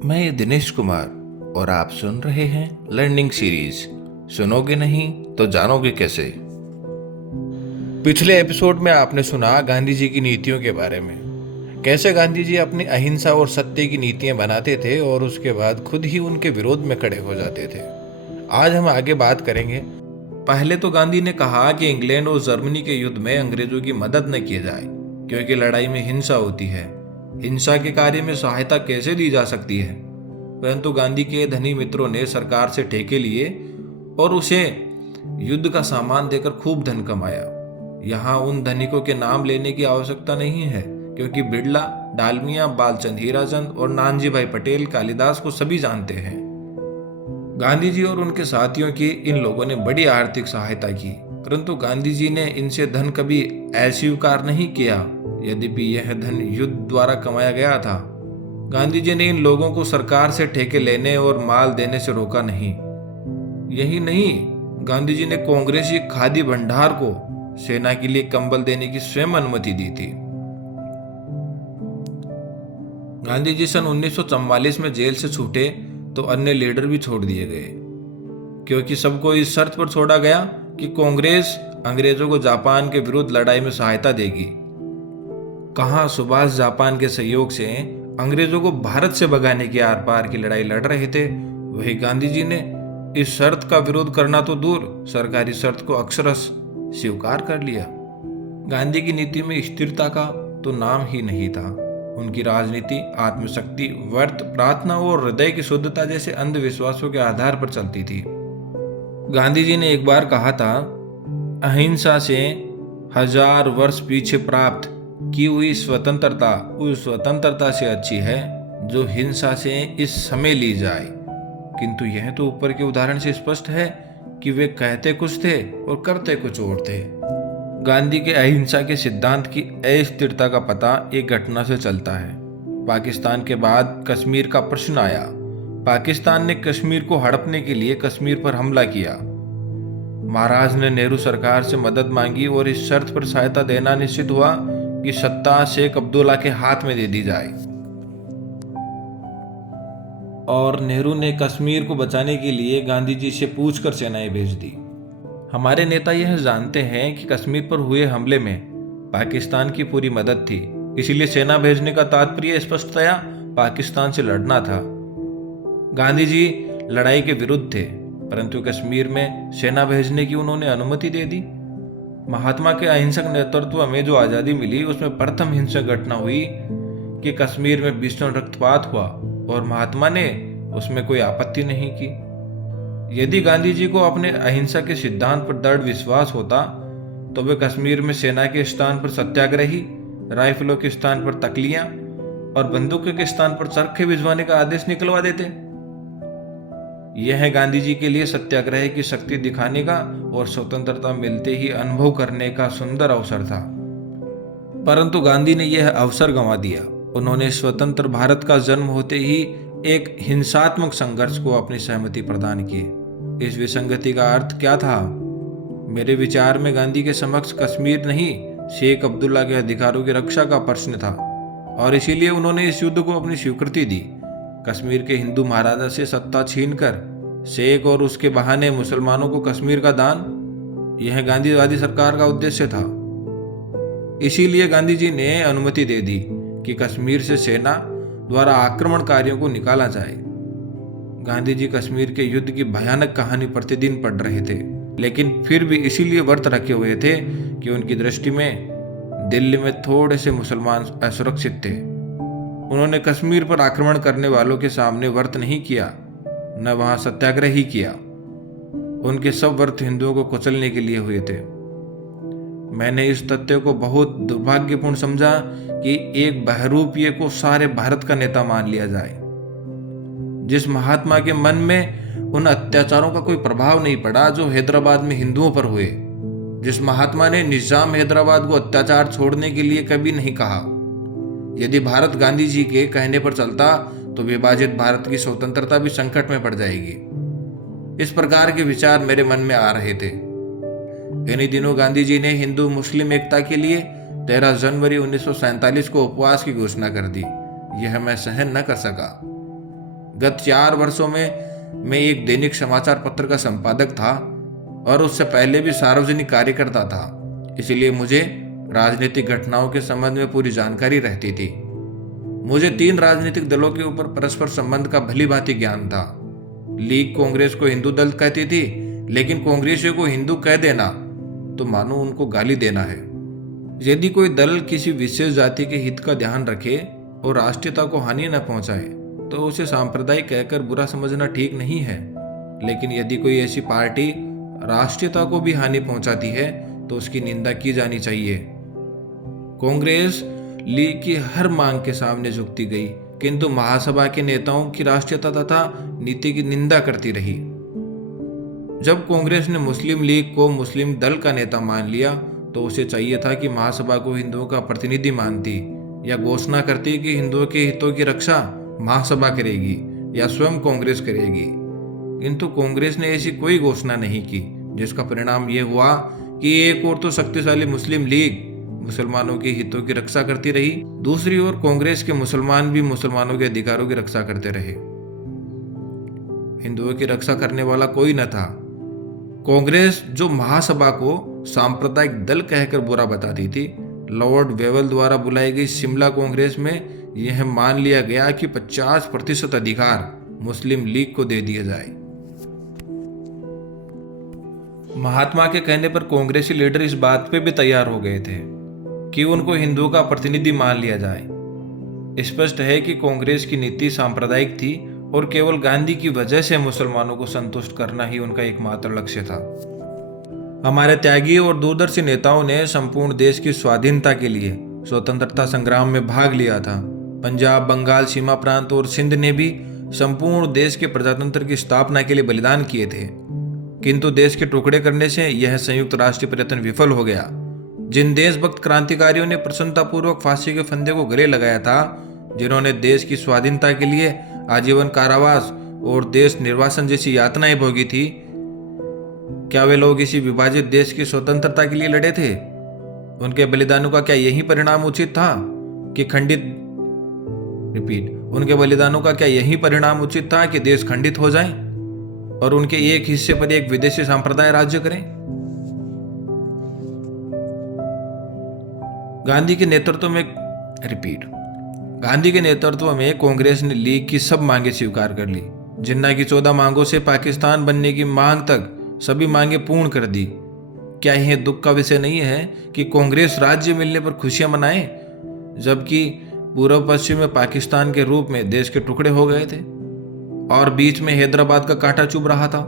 मैं दिनेश कुमार और आप सुन रहे हैं लर्निंग सीरीज। सुनोगे नहीं तो जानोगे कैसे। पिछले एपिसोड में आपने सुना गांधी जी की नीतियों के बारे में, कैसे गांधी जी अपनी अहिंसा और सत्य की नीतियां बनाते थे और उसके बाद खुद ही उनके विरोध में खड़े हो जाते थे। आज हम आगे बात करेंगे। पहले तो गांधी ने कहा कि इंग्लैंड और जर्मनी के युद्ध में अंग्रेजों की मदद न की जाए, क्योंकि लड़ाई में हिंसा होती है। हिंसा के कार्य में सहायता कैसे दी जा सकती है। परंतु गांधी के धनी मित्रों ने सरकार से ठेके लिए और उसे युद्ध का सामान देकर खूब धन कमाया। यहाँ उन धनिकों के नाम लेने की आवश्यकता नहीं है, क्योंकि बिड़ला, डालमिया, बालचंद हीराचंद और नानजी भाई पटेल, कालिदास को सभी जानते हैं। गांधी जी और उनके साथियों की इन लोगों ने बड़ी आर्थिक सहायता की, परंतु गांधी जी ने इनसे धन कभी अस्वीकार नहीं किया, यद्यपि यह धन युद्ध द्वारा कमाया गया था। गांधी जी ने इन लोगों को सरकार से ठेके लेने और माल देने से रोका नहीं। यही नहीं, गांधी जी ने कांग्रेसी खादी भंडार को सेना के लिए कंबल देने की स्वयं अनुमति दी थी। गांधी जी सन 1944 में जेल से छूटे तो अन्य लीडर भी छोड़ दिए गए, क्योंकि सबको इस शर्त पर छोड़ा गया कि कांग्रेस अंग्रेजों को जापान के विरुद्ध लड़ाई में सहायता देगी। कहां सुभाष जापान के सहयोग से अंग्रेजों को भारत से भगाने की आर पार की लड़ाई लड़ रहे थे, वही गांधी जी ने इस शर्त का विरोध करना तो दूर, सरकारी शर्त को अक्षरश स्वीकार कर लिया। गांधी की नीति में स्थिरता का तो नाम ही नहीं था। उनकी राजनीति आत्मशक्ति, व्रत, प्रार्थना और हृदय की शुद्धता जैसे अंधविश्वासों के आधार पर चलती थी। गांधी जी ने एक बार कहा था, अहिंसा से 1000 वर्ष पीछे प्राप्त की हुई स्वतंत्रता उस स्वतंत्रता से अच्छी है जो हिंसा से इस समय ली जाए। किंतु यह तो ऊपर के उदाहरण से स्पष्ट है कि वे कहते कुछ थे और करते कुछ और थे। गांधी के अहिंसा के सिद्धांत की अस्थिरता का पता एक घटना से चलता है। पाकिस्तान के बाद कश्मीर का प्रश्न आया। पाकिस्तान ने कश्मीर को हड़पने के लिए कश्मीर पर हमला किया। महाराज ने नेहरू सरकार से मदद मांगी और इस शर्त पर सहायता देना निश्चित हुआ कि सत्ता शेख अब्दुल्ला के हाथ में दे दी जाए। और नेहरू ने कश्मीर को बचाने के लिए गांधी जी से पूछकर सेनाएं भेज दी। हमारे नेता यह जानते हैं कि कश्मीर पर हुए हमले में पाकिस्तान की पूरी मदद थी, इसलिए सेना भेजने का तात्पर्य स्पष्टतया पाकिस्तान से लड़ना था। गांधी जी लड़ाई के विरुद्ध थे, परंतु कश्मीर में सेना भेजने की उन्होंने अनुमति दे दी। महात्मा के अहिंसक नेतृत्व में जो आजादी मिली, उसमें प्रथम हिंसक घटना हुई कि कश्मीर में भीषण रक्तपात हुआ और महात्मा ने उसमें कोई आपत्ति नहीं की। यदि गांधी जी को अपने अहिंसा के सिद्धांत पर दृढ़ विश्वास होता तो वे कश्मीर में सेना के स्थान पर सत्याग्रही, राइफलों के स्थान पर तकलियां और बंदूकों के स्थान पर चरखे भिजवाने का आदेश निकलवा देते। यह गांधी जी के लिए सत्याग्रह की शक्ति दिखाने का और स्वतंत्रता मिलते ही अनुभव करने का सुंदर अवसर था। परंतु गांधी ने यह अवसर गंवा दिया। उन्होंने स्वतंत्र भारत का जन्म होते ही एक हिंसात्मक संघर्ष को अपनी सहमति प्रदान की। इस विसंगति का अर्थ क्या था? मेरे विचार में गांधी के समक्ष कश्मीर नहीं, शेख अब्दुल्ला के अधिकारों की रक्षा का प्रश्न था और इसीलिए उन्होंने इस युद्ध को अपनी स्वीकृति दी। कश्मीर के हिंदू महाराजा से सत्ता छीनकर शेख और उसके बहाने मुसलमानों को कश्मीर का दान, यह गांधीवादी सरकार का उद्देश्य था। इसीलिए गांधी जी ने अनुमति दे दी कि कश्मीर से सेना द्वारा आक्रमणकारियों को निकाला जाए। गांधी जी कश्मीर के युद्ध की भयानक कहानी प्रतिदिन पढ़ रहे थे, लेकिन फिर भी इसीलिए व्रत रखे हुए थे कि उनकी दृष्टि में दिल्ली में थोड़े से मुसलमान असुरक्षित थे। उन्होंने कश्मीर पर आक्रमण करने वालों के सामने व्रत नहीं किया, न वहां सत्याग्रह ही किया। उनके सब व्रत हिंदुओं को कुचलने के लिए हुए थे। मैंने इस तथ्य को बहुत दुर्भाग्यपूर्ण समझा कि एक बहरूपीय को सारे भारत का नेता मान लिया जाए। जिस महात्मा के मन में उन अत्याचारों का कोई प्रभाव नहीं पड़ा जो हैदराबाद में हिंदुओं पर हुए, जिस महात्मा ने निजाम हैदराबाद को अत्याचार छोड़ने के लिए कभी नहीं कहा। यदि भारत गांधी जी के कहने पर चलता तो विभाजित भारत की स्वतंत्रता भी संकट में पड़ जाएगी। इस प्रकार के विचार मेरे मन में आ रहे थे। इन्हीं दिनों गांधी जी ने हिंदू मुस्लिम एकता के लिए 13 जनवरी 1947 को उपवास की घोषणा कर दी। यह मैं सहन न कर सका। गत 4 वर्षों में मैं एक दैनिक समाचार पत्र का संपादक था और उससे पहले भी सार्वजनिक कार्य करता था, इसलिए मुझे राजनीतिक घटनाओं के संबंध में पूरी जानकारी रहती थी। मुझे 3 राजनीतिक दलों के ऊपर परस्पर संबंध का भली भांति ज्ञान था। लीग कांग्रेस को हिंदू दल कहती थी, लेकिन कांग्रेसियों को हिंदू कह देना तो मानो उनको गाली देना है। यदि कोई दल किसी विशेष जाति के हित का ध्यान रखे और राष्ट्रीयता को हानि न पहुंचाए तो उसे सांप्रदायिक कहकर बुरा समझना ठीक नहीं है, लेकिन यदि कोई ऐसी पार्टी राष्ट्रीयता को भी हानि पहुंचाती है तो उसकी निंदा की जानी चाहिए। कांग्रेस लीग की हर मांग के सामने झुकती गई, किंतु महासभा के नेताओं की राष्ट्रीयता तथा नीति की निंदा करती रही। जब कांग्रेस ने मुस्लिम लीग को मुस्लिम दल का नेता मान लिया तो उसे चाहिए था कि महासभा को हिंदुओं का प्रतिनिधि मानती या घोषणा करती कि हिंदुओं के हितों की रक्षा महासभा करेगी या स्वयं कांग्रेस करेगी, किंतु कांग्रेस ने ऐसी कोई घोषणा नहीं की, जिसका परिणाम यह हुआ कि एक ओर तो शक्तिशाली मुस्लिम लीग मुसलमानों के हितों की रक्षा करती रही, दूसरी ओर कांग्रेस के मुसलमान भी मुसलमानों के अधिकारों की रक्षा करते रहे। हिंदुओं की रक्षा करने वाला कोई न था। कांग्रेस जो महासभा को सांप्रदायिक दल कहकर बुरा बताती थी, लॉर्ड वेवल द्वारा बुलाई गई शिमला कांग्रेस में यह मान लिया गया कि 50% अधिकार मुस्लिम लीग को दे दिया जाए। महात्मा के कहने पर कांग्रेसी लीडर इस बात पे भी तैयार हो गए थे कि उनको हिंदुओं का प्रतिनिधि मान लिया जाए। स्पष्ट है कि कांग्रेस की नीति सांप्रदायिक थी और केवल गांधी की वजह से मुसलमानों को संतुष्ट करना ही उनका एकमात्र लक्ष्य था। हमारे त्यागी और दूरदर्शी नेताओं ने संपूर्ण देश की स्वाधीनता के लिए स्वतंत्रता संग्राम में भाग लिया था। पंजाब, बंगाल, सीमा प्रांत और सिंध ने भी संपूर्ण देश के प्रजातंत्र की स्थापना के लिए बलिदान किए थे, किंतु देश के टुकड़े करने से यह संयुक्त राष्ट्रीय प्रयत्न विफल हो गया। जिन देशभक्त क्रांतिकारियों ने प्रसन्नतापूर्वक फांसी के फंदे को गले लगाया था, जिन्होंने देश की स्वाधीनता के लिए आजीवन कारावास और देश निर्वासन जैसी यातनाएं भोगी थी, क्या वे लोग इसी विभाजित देश की स्वतंत्रता के लिए लड़े थे? उनके बलिदानों का क्या यही परिणाम उचित था कि उनके बलिदानों का क्या यही परिणाम उचित था कि देश खंडित हो जाए और उनके एक हिस्से पर एक विदेशी संप्रदाय राज्य करें? गांधी के नेतृत्व में कांग्रेस ने लीग की सब मांगे स्वीकार कर ली। जिन्ना की 14 मांगों से पाकिस्तान बनने की मांग तक सभी मांगे पूर्ण कर दी। क्या यह दुख का विषय नहीं है कि कांग्रेस राज्य मिलने पर खुशियां मनाए, जबकि पूर्व पश्चिम में पाकिस्तान के रूप में देश के टुकड़े हो गए थे और बीच में हैदराबाद का कांटा चुभ रहा था?